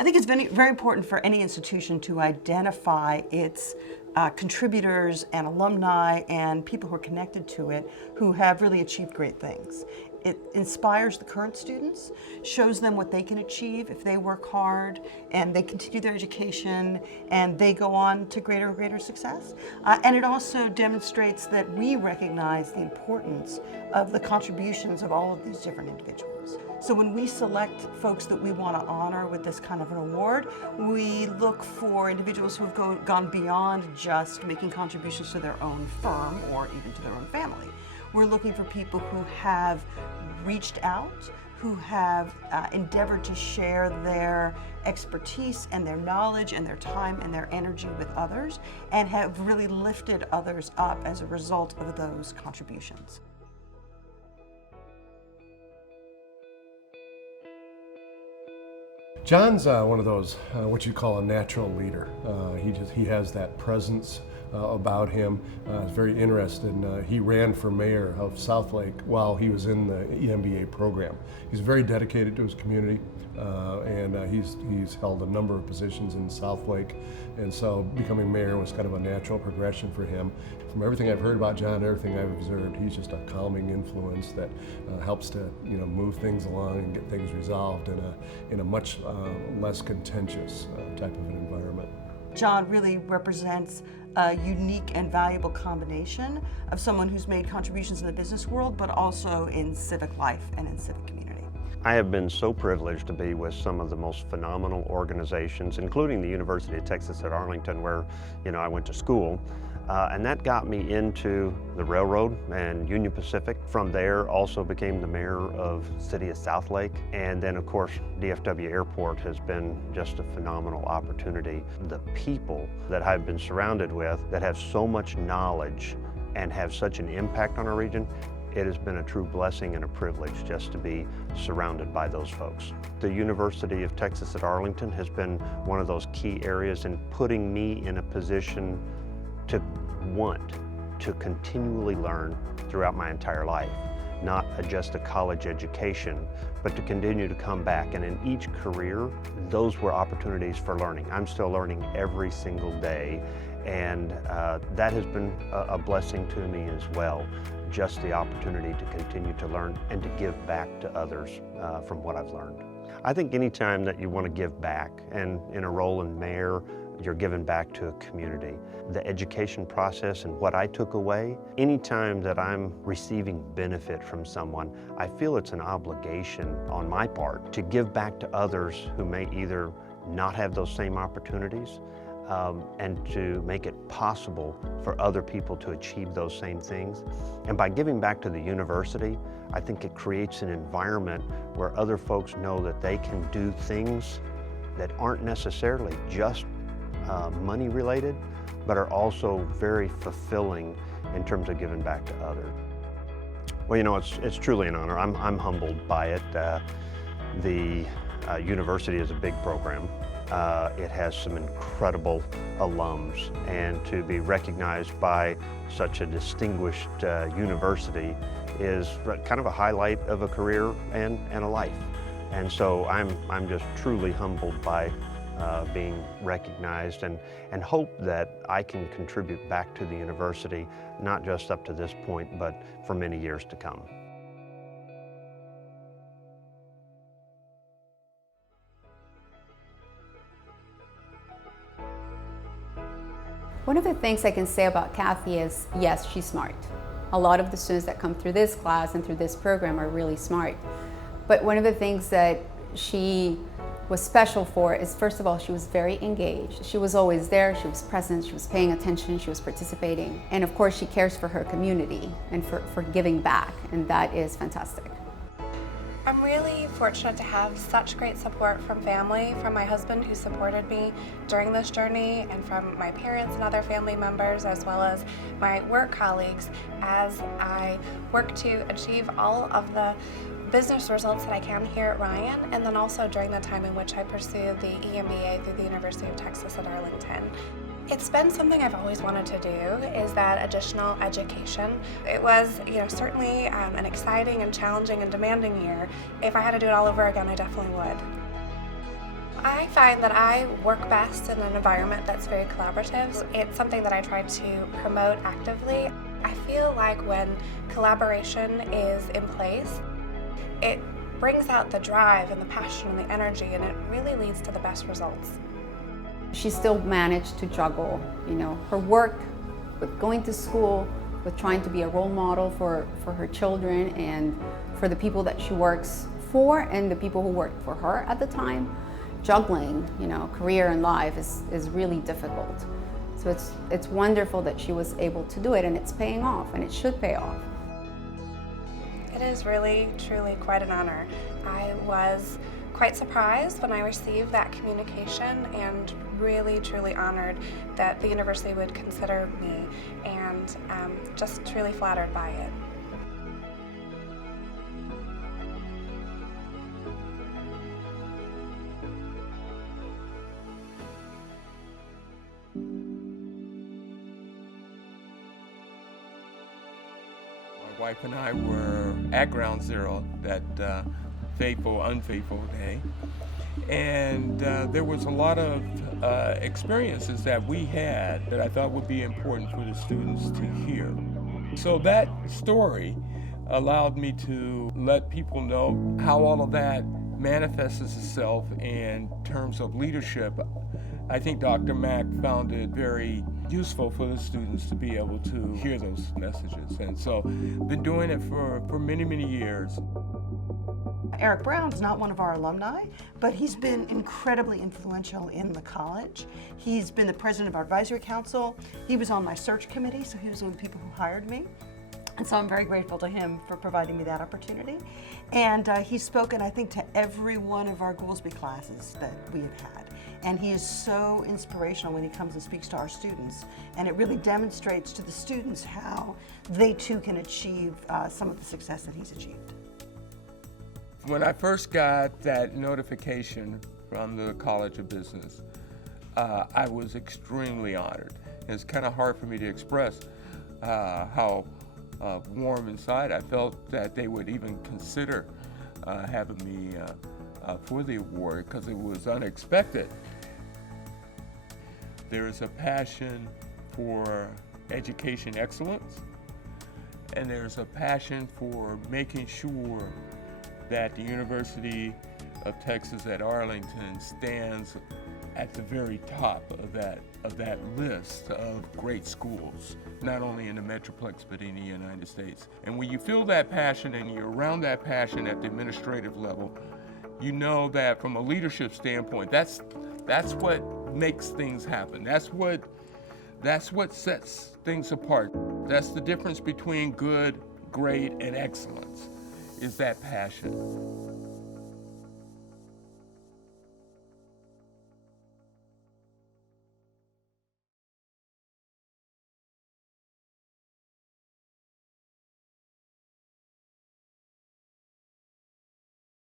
I think it's very, very important for any institution to identify its contributors and alumni and people who are connected to it who have really achieved great things. It inspires the current students, shows them what they can achieve if they work hard and they continue their education and they go on to greater and greater success. And it also demonstrates that we recognize the importance of the contributions of all of these different individuals. So when we select folks that we want to honor with this kind of an award, we look for individuals who have gone beyond just making contributions to their own firm or even to their own family. We're looking for people who have reached out, who have endeavored to share their expertise and their knowledge and their time and their energy with others, and have really lifted others up as a result of those contributions. John's one of those, what you call a natural leader. He has that presence about him. Is very interested. He ran for mayor of Southlake while he was in the EMBA program. He's very dedicated to his community, and he's held a number of positions in Southlake, and so becoming mayor was kind of a natural progression for him. From everything I've heard about John, everything I've observed, he's just a calming influence that helps to move things along and get things resolved in a much less contentious type of an environment. John really represents a unique and valuable combination of someone who's made contributions in the business world, but also in civic life and in civic community. I have been so privileged to be with some of the most phenomenal organizations, including the University of Texas at Arlington, where I went to school. And that got me into the railroad and Union Pacific. From there, also became the mayor of the city of Southlake. And then, of course, DFW Airport has been just a phenomenal opportunity. The people that I've been surrounded with that have so much knowledge and have such an impact on our region, it has been a true blessing and a privilege just to be surrounded by those folks. The University of Texas at Arlington has been one of those key areas in putting me in a position to want to continually learn throughout my entire life, not just a college education, but to continue to come back. And in each career, those were opportunities for learning. I'm still learning every single day, and that has been a blessing to me as well. Just the opportunity to continue to learn and to give back to others from what I've learned. I think anytime that you want to give back, and in a role in mayor, you're giving back to a community. The education process and what I took away, anytime that I'm receiving benefit from someone, I feel it's an obligation on my part to give back to others who may either not have those same opportunities, and to make it possible for other people to achieve those same things. And by giving back to the university, I think it creates an environment where other folks know that they can do things that aren't necessarily just money related, but are also very fulfilling in terms of giving back to others. Well, it's truly an honor. I'm humbled by it. The university is a big program. It has some incredible alums, and to be recognized by such a distinguished university is kind of a highlight of a career and a life. And so I'm just truly humbled by being recognized, and hope that I can contribute back to the university, not just up to this point, but for many years to come. One of the things I can say about Kathy is, yes, she's smart. A lot of the students that come through this class and through this program are really smart. But one of the things that she was special for is, first of all, she was very engaged. She was always there, she was present, she was paying attention, she was participating. And of course, she cares for her community and for giving back, and that is fantastic. I'm really fortunate to have such great support from family, from my husband who supported me during this journey, and from my parents and other family members, as well as my work colleagues, as I work to achieve all of the business results that I can here at Ryan, and then also during the time in which I pursue the EMBA through the University of Texas at Arlington. It's been something I've always wanted to do, is that additional education. It was, certainly an exciting and challenging and demanding year. If I had to do it all over again, I definitely would. I find that I work best in an environment that's very collaborative. It's something that I try to promote actively. I feel like when collaboration is in place, it brings out the drive and the passion and the energy, and it really leads to the best results. She still managed to juggle, her work with going to school, with trying to be a role model for her children and for the people that she works for and the people who worked for her at the time. Juggling, career and life is really difficult. So it's wonderful that she was able to do it, and it's paying off, and it should pay off. It is really, truly quite an honor. I was quite surprised when I received that communication, and really, truly honored that the university would consider me, and just truly flattered by it. My wife and I were at ground zero that fateful, unfateful day. And there was a lot of experiences that we had that I thought would be important for the students to hear. So that story allowed me to let people know how all of that manifests itself in terms of leadership. I think Dr. Mack found it very useful for the students to be able to hear those messages. And so been doing it for many, many years. Eric Brown's not one of our alumni, but he's been incredibly influential in the college. He's been the president of our advisory council. He was on my search committee, so he was one of the people who hired me. And so I'm very grateful to him for providing me that opportunity. And he's spoken, I think, to every one of our Goolsby classes that we have had. And he is so inspirational when he comes and speaks to our students. And it really demonstrates to the students how they too can achieve some of the success that he's achieved. When I first got that notification from the College of Business, I was extremely honored. It's kind of hard for me to express how warm inside I felt that they would even consider having me for the award, because it was unexpected. There is a passion for education excellence, and there's a passion for making sure that the University of Texas at Arlington stands at the very top of that list of great schools, not only in the Metroplex, but in the United States. And when you feel that passion and you're around that passion at the administrative level, you know that from a leadership standpoint, that's what makes things happen. That's what sets things apart. That's the difference between good, great, and excellence, is that passion.